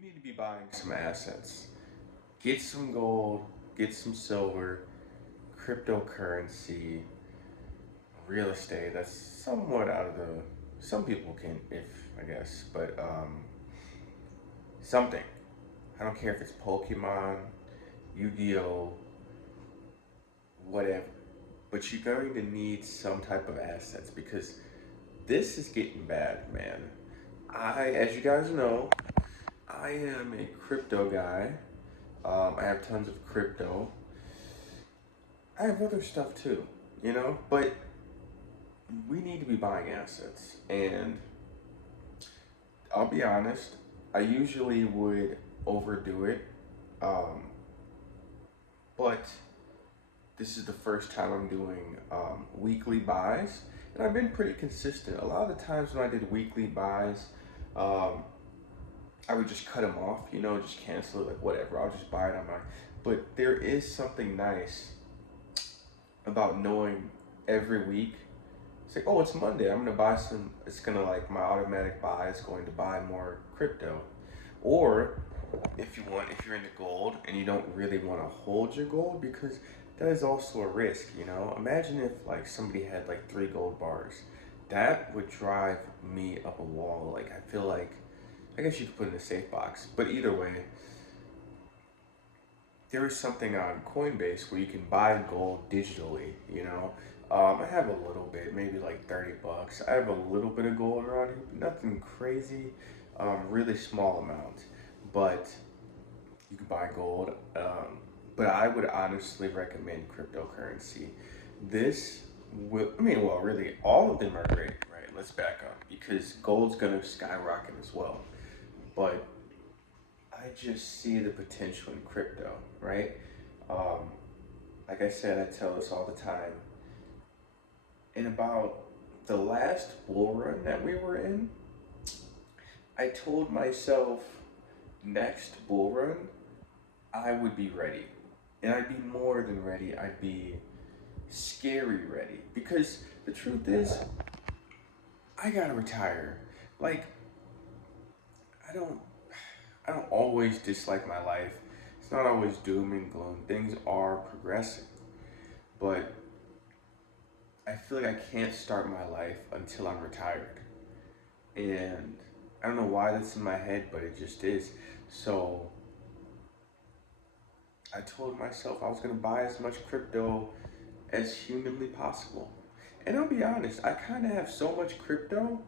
you need to be buying some assets. Get some gold, get some silver, cryptocurrency, real estate. That's somewhat out of the. Some people can, if I guess, but something. I don't care if it's Pokemon, Yu-Gi-Oh, whatever. But you're going to need some type of assets because this is getting bad, man. As you guys know, I am a crypto guy. I have tons of crypto. I have other stuff too, but we need to be buying assets. And I'll be honest, I usually would overdo it, um, but this is the first time I'm doing weekly buys, and I've been pretty consistent. A lot of the times when I did weekly buys, um, I would just cut them off, just cancel it, like whatever. I'll just buy it on my. But there is something nice about knowing every week. It's like, oh, it's Monday. I'm gonna buy some. It's gonna like my automatic buy is going to buy more crypto, or if you're into gold and you don't really want to hold your gold because that is also a risk. Imagine if like somebody had like 3 gold bars, that would drive me up a wall. Like I feel like, I guess you could put it in a safe box, but either way, there is something on Coinbase where you can buy gold digitally. I have a little bit, maybe like $30. I have a little bit of gold around here, nothing crazy, really small amount, but you can buy gold. But I would honestly recommend cryptocurrency. This well, really, all of them are great, right? Let's back up because gold's gonna skyrocket as well. But I just see the potential in crypto, right? Um, like I said, I tell this all the time. In about the last bull run that we were in, I told myself next bull run, I would be ready. And I'd be more than ready. I'd be scary ready. Because the truth is, I gotta retire. Like, I don't I don't always dislike my life. It's not always doom and gloom. Things are progressing. But I feel like I can't start my life until I'm retired. And I don't know why that's in my head, but it just is. So I told myself I was going to buy as much crypto as humanly possible. And I'll be honest, I kind of have so much crypto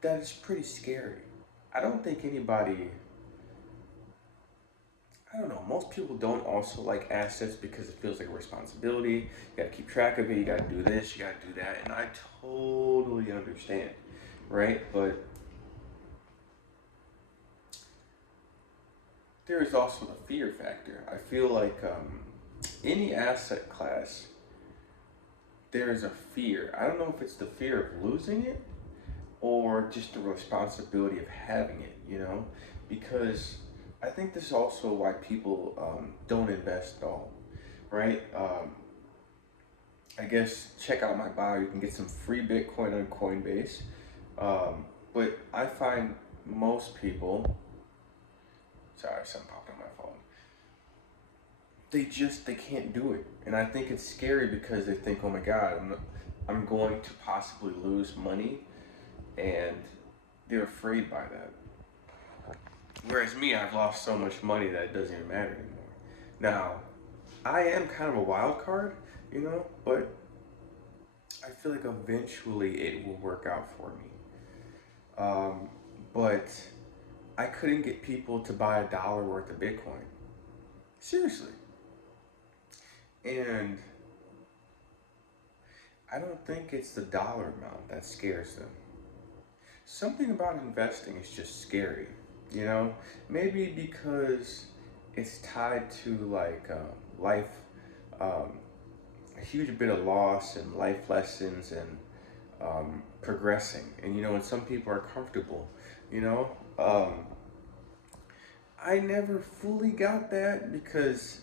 that it's pretty scary. I don't think anybody, I don't know, most people don't also like assets because it feels like a responsibility. You gotta keep track of it, you gotta do this, you gotta do that. And I totally understand, right? But there is also the fear factor. I feel like any asset class, there is a fear. I don't know if it's the fear of losing it or just the responsibility of having it, because I think this is also why people don't invest at all, right? I guess check out my bio. You can get some free Bitcoin on Coinbase. But I find most people, sorry, something popped on my phone. They can't do it, and I think it's scary because they think, oh my God, I'm going to possibly lose money, and they're afraid by that. Whereas me, I've lost so much money that it doesn't even matter anymore. Now, I am kind of a wild card, but I feel like eventually it will work out for me. But I couldn't get people to buy $1 worth of Bitcoin. Seriously. And I don't think it's the dollar amount that scares them. Something about investing is just scary, you know? Maybe because it's tied to like life, um, a huge bit of loss and life lessons and progressing. And some people are comfortable, you know? I never fully got that because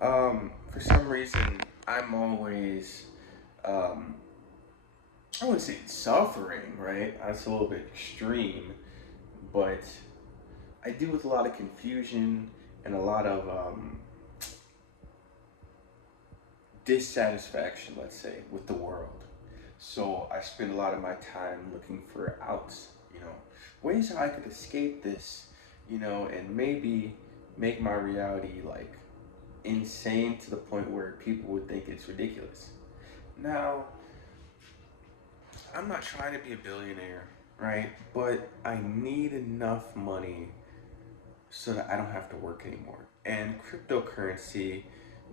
for some reason I'm always, um, I wouldn't say suffering, right? That's a little bit extreme, but I deal with a lot of confusion and a lot of dissatisfaction, let's say, with the world. So I spend a lot of my time looking for outs, ways how I could escape this, and maybe make my reality like insane to the point where people would think it's ridiculous. Now, I'm not trying to be a billionaire, right? But I need enough money so that I don't have to work anymore. And cryptocurrency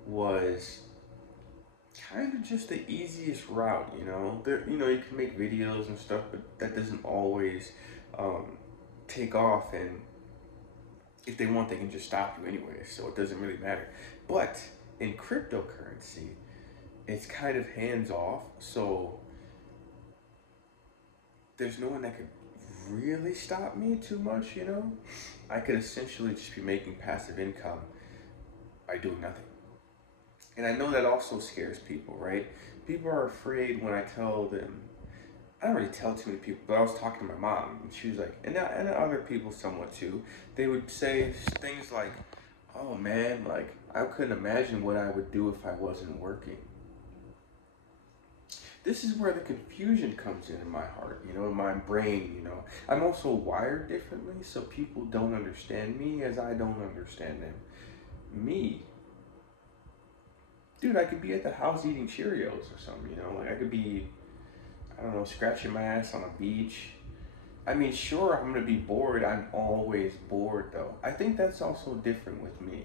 was kind of just the easiest route, There, you can make videos and stuff, but that doesn't always um, take off. And if they want, they can just stop you anyway. So it doesn't really matter. But in cryptocurrency, it's kind of hands off. So there's no one that could really stop me too much. I could essentially just be making passive income by doing nothing. And I know that also scares people, right? People are afraid when I tell them, I don't really tell too many people, but I was talking to my mom, and she was like, and other people somewhat too, they would say things like, oh man, like, I couldn't imagine what I would do if I wasn't working. This is where the confusion comes in my heart, in my brain. I'm also wired differently, so people don't understand me as I don't understand them. Me, dude, I could be at the house eating Cheerios or something, like I could be, I don't know, scratching my ass on a beach. I mean, sure, I'm gonna be bored. I'm always bored, though. I think that's also different with me.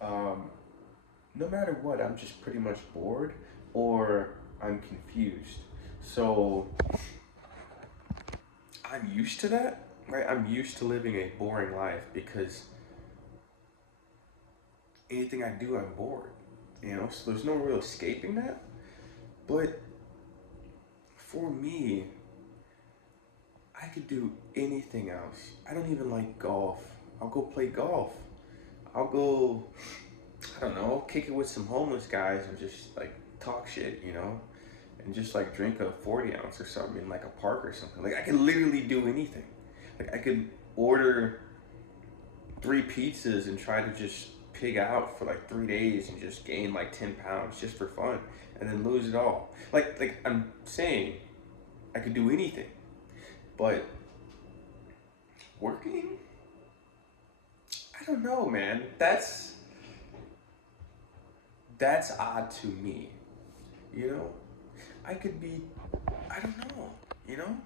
No matter what, I'm just pretty much bored or I'm confused. So I'm used to that, right? I'm used to living a boring life because anything I do, I'm bored, So there's no real escaping that. But for me, I could do anything else. I don't even like golf. I'll go play golf. I'll go, I don't know, kick it with some homeless guys and just like talk shit, and just like drink a 40 ounce or something in like a park or something. Like I could literally do anything. Like I could order 3 pizzas and try to just pig out for like 3 days and just gain like 10 pounds just for fun and then lose it all. Like I'm saying, I could do anything. But working, I don't know, man. That's odd to me. I could be, I don't know,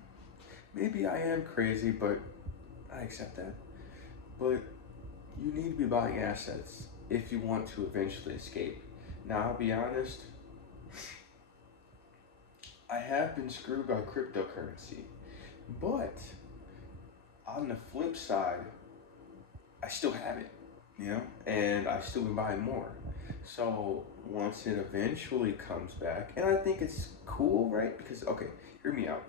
Maybe I am crazy, but I accept that. But you need to be buying assets if you want to eventually escape. Now, I'll be honest, I have been screwed by cryptocurrency. But on the flip side, I still have it, and I've still been buying more. So once it eventually comes back, and I think it's cool, right? Because, okay, hear me out.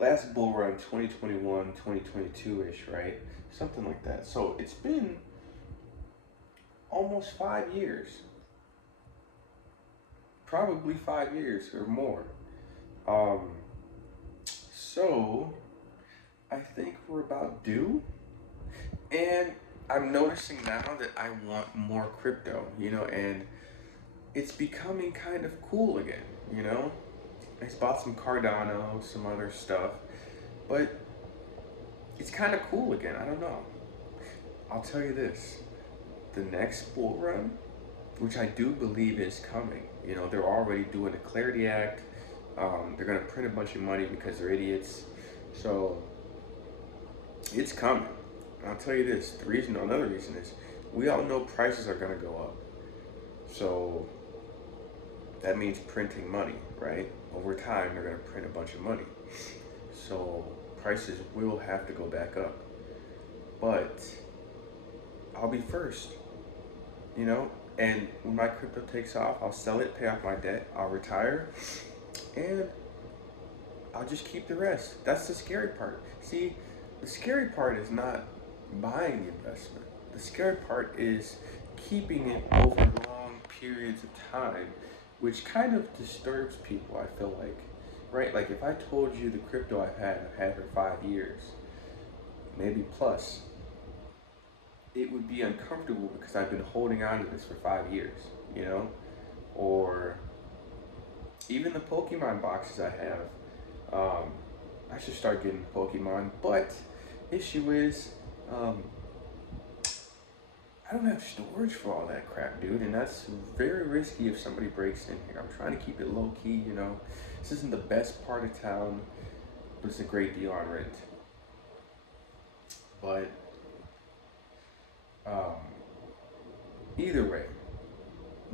Last bull run, 2021, 2022-ish, right? Something like that. So it's been almost 5 years. Probably 5 years or more. So I think we're about due. And I'm noticing now that I want more crypto, and it's becoming kind of cool again. I bought some Cardano, some other stuff, but it's kind of cool again. I don't know. I'll tell you this, the next bull run, which I do believe is coming, they're already doing a Clarity Act. They're going to print a bunch of money because they're idiots. So it's coming. And I'll tell you this, another reason is we all know prices are going to go up. So that means printing money, right? Over time, they're going to print a bunch of money. So prices will have to go back up. But I'll be first, and when my crypto takes off, I'll sell it, pay off my debt, I'll retire, and I'll just keep the rest. That's the scary part. See, the scary part is not buying the investment. The scary part is keeping it over long periods of time, which kind of disturbs people, I feel like, right? Like if I told you the crypto I've had for 5 years, maybe plus, it would be uncomfortable because I've been holding on to this for 5 years, you know? Or even the Pokemon boxes I have. I should start getting Pokemon, but issue is, um, I don't have storage for all that crap, dude, and that's very risky if somebody breaks in here. I'm trying to keep it low key, you know. This isn't the best part of town, but it's a great deal on rent. But um, either way,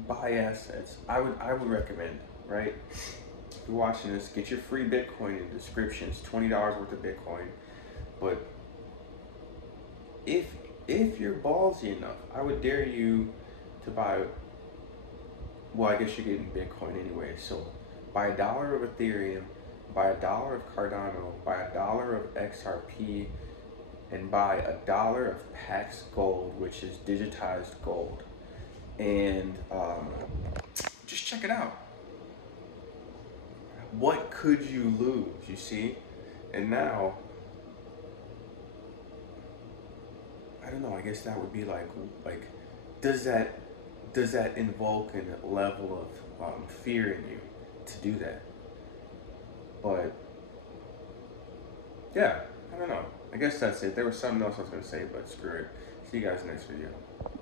buy assets. I would recommend, right? If you're watching this, get your free Bitcoin in the description. It's $20 worth of Bitcoin. But if if you're ballsy enough, I would dare you to buy. Well, I guess you're getting Bitcoin anyway. So buy $1 of Ethereum, buy $1 of Cardano, buy $1 of XRP, and buy $1 of Pax Gold, which is digitized gold. And just check it out. What could you lose? You see, and now I don't know. I guess that would be like does that invoke a level of fear in you to do that? But yeah, I don't know. I guess that's it. There was something else I was gonna say, but screw it. See you guys next video.